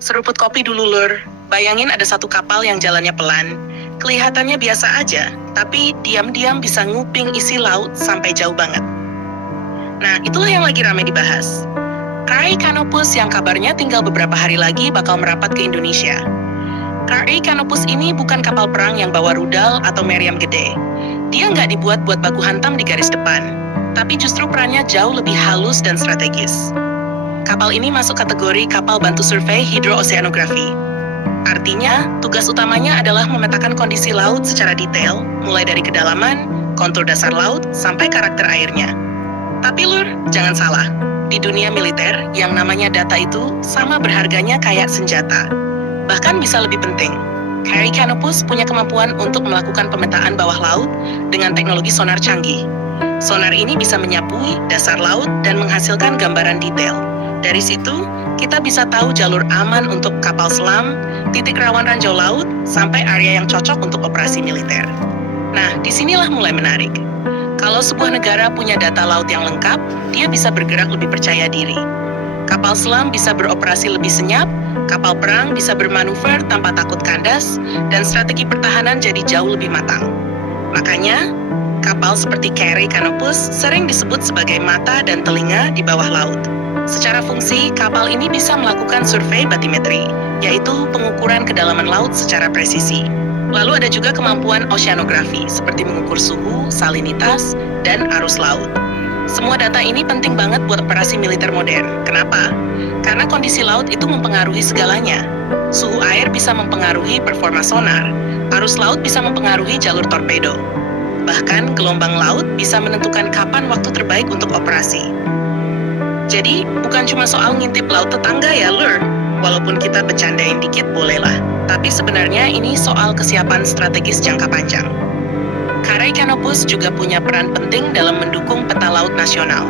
Seruput kopi dulu, Lur. Bayangin ada satu kapal yang jalannya pelan. Kelihatannya biasa aja, tapi diam-diam bisa nguping isi laut sampai jauh banget. Nah, itulah yang lagi ramai dibahas. KRI Canopus yang kabarnya tinggal beberapa hari lagi bakal merapat ke Indonesia. KRI Canopus ini bukan kapal perang yang bawa rudal atau meriam gede. Dia nggak dibuat buat baku hantam di garis depan, tapi justru perannya jauh lebih halus dan strategis. Kapal ini masuk kategori kapal bantu survei hidrooseanografi. Artinya, tugas utamanya adalah memetakan kondisi laut secara detail, mulai dari kedalaman, kontur dasar laut, sampai karakter airnya. Tapi Lur, jangan salah. Di dunia militer, yang namanya data itu sama berharganya kayak senjata. Bahkan bisa lebih penting. KRI Canopus punya kemampuan untuk melakukan pemetaan bawah laut dengan teknologi sonar canggih. Sonar ini bisa menyapui dasar laut dan menghasilkan gambaran detail. Dari situ, kita bisa tahu jalur aman untuk kapal selam, titik rawan ranjau laut, sampai area yang cocok untuk operasi militer. Nah, disinilah mulai menarik. Kalau sebuah negara punya data laut yang lengkap, dia bisa bergerak lebih percaya diri. Kapal selam bisa beroperasi lebih senyap, kapal perang bisa bermanuver tanpa takut kandas, dan strategi pertahanan jadi jauh lebih matang. Makanya, kapal seperti KRI Canopus sering disebut sebagai mata dan telinga di bawah laut. Secara fungsi, kapal ini bisa melakukan survei batimetri, yaitu pengukuran kedalaman laut secara presisi. Lalu ada juga kemampuan oceanografi, seperti mengukur suhu, salinitas, dan arus laut. Semua data ini penting banget buat operasi militer modern. Kenapa? Karena kondisi laut itu mempengaruhi segalanya. Suhu air bisa mempengaruhi performa sonar, arus laut bisa mempengaruhi jalur torpedo. Bahkan gelombang laut bisa menentukan kapan waktu terbaik untuk operasi. Jadi, bukan cuma soal ngintip laut tetangga ya, Lur. Walaupun kita bercandain dikit bolehlah. Tapi sebenarnya ini soal kesiapan strategis jangka panjang. KRI Canopus juga punya peran penting dalam mendukung peta laut nasional.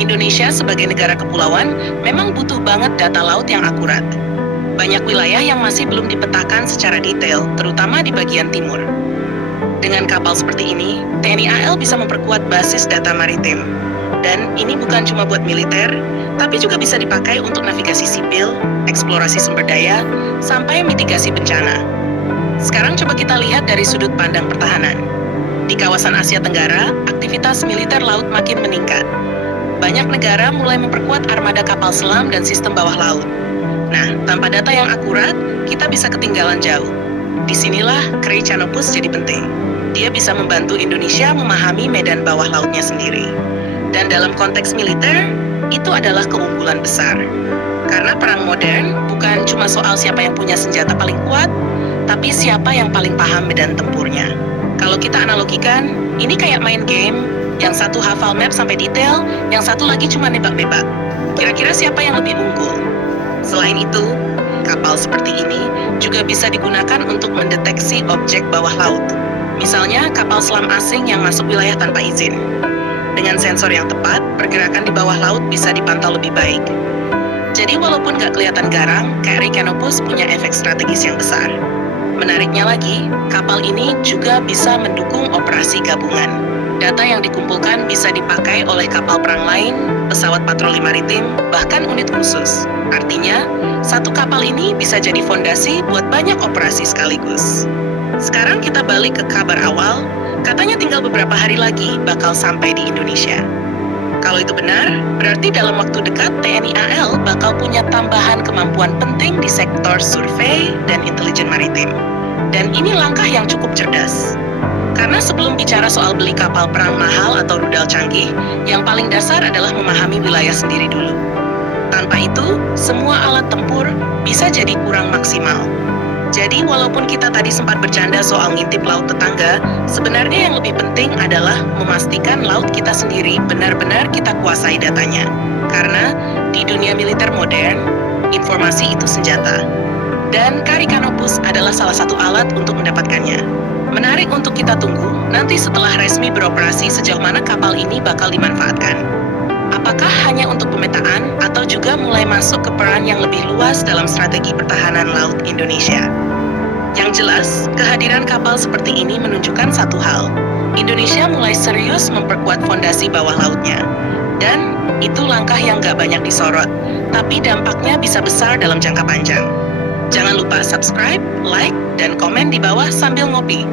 Indonesia sebagai negara kepulauan memang butuh banget data laut yang akurat. Banyak wilayah yang masih belum dipetakan secara detail, terutama di bagian timur. Dengan kapal seperti ini, TNI AL bisa memperkuat basis data maritim. Dan ini bukan cuma buat militer, tapi juga bisa dipakai untuk navigasi sipil, eksplorasi sumber daya, sampai mitigasi bencana. Sekarang coba kita lihat dari sudut pandang pertahanan. Di kawasan Asia Tenggara, aktivitas militer laut makin meningkat. Banyak negara mulai memperkuat armada kapal selam dan sistem bawah laut. Nah, tanpa data yang akurat, kita bisa ketinggalan jauh. Disinilah KRI Canopus jadi penting. Dia bisa membantu Indonesia memahami medan bawah lautnya sendiri. Dan dalam konteks militer, itu adalah keunggulan besar. Karena perang modern bukan cuma soal siapa yang punya senjata paling kuat, tapi siapa yang paling paham medan tempurnya. Kalau kita analogikan, ini kayak main game, yang satu hafal map sampai detail, yang satu lagi cuma nebak-nebak. Kira-kira siapa yang lebih unggul? Selain itu, kapal seperti ini juga bisa digunakan untuk mendeteksi objek bawah laut. Misalnya kapal selam asing yang masuk wilayah tanpa izin. Dengan sensor yang tepat, pergerakan di bawah laut bisa dipantau lebih baik. Jadi walaupun nggak kelihatan garang, KRI Canopus punya efek strategis yang besar. Menariknya lagi, kapal ini juga bisa mendukung operasi gabungan. Data yang dikumpulkan bisa dipakai oleh kapal perang lain, pesawat patroli maritim, bahkan unit khusus. Artinya, satu kapal ini bisa jadi fondasi buat banyak operasi sekaligus. Sekarang kita balik ke kabar awal, katanya tinggal beberapa hari lagi bakal sampai di Indonesia. Kalau itu benar, berarti dalam waktu dekat TNI AL bakal punya tambahan kemampuan penting di sektor survei dan intelijen maritim. Dan ini langkah yang cukup cerdas. Karena sebelum bicara soal beli kapal perang mahal atau rudal canggih, yang paling dasar adalah memahami wilayah sendiri dulu. Tanpa itu, semua alat tempur bisa jadi kurang maksimal. Jadi walaupun kita tadi sempat bercanda soal ngintip laut tetangga, sebenarnya yang lebih penting adalah memastikan laut kita sendiri benar-benar kita kuasai datanya. Karena di dunia militer modern, informasi itu senjata. Dan KRI Canopus adalah salah satu alat untuk mendapatkannya. Menarik untuk kita tunggu, nanti setelah resmi beroperasi sejauh mana kapal ini bakal dimanfaatkan. Apakah hanya untuk pemetaan atau juga mulai masuk ke peran yang lebih luas dalam strategi pertahanan laut Indonesia? Yang jelas, kehadiran kapal seperti ini menunjukkan satu hal. Indonesia mulai serius memperkuat fondasi bawah lautnya. Dan itu langkah yang gak banyak disorot. tapi dampaknya bisa besar dalam jangka panjang. Jangan lupa subscribe, like, dan komen di bawah sambil ngopi.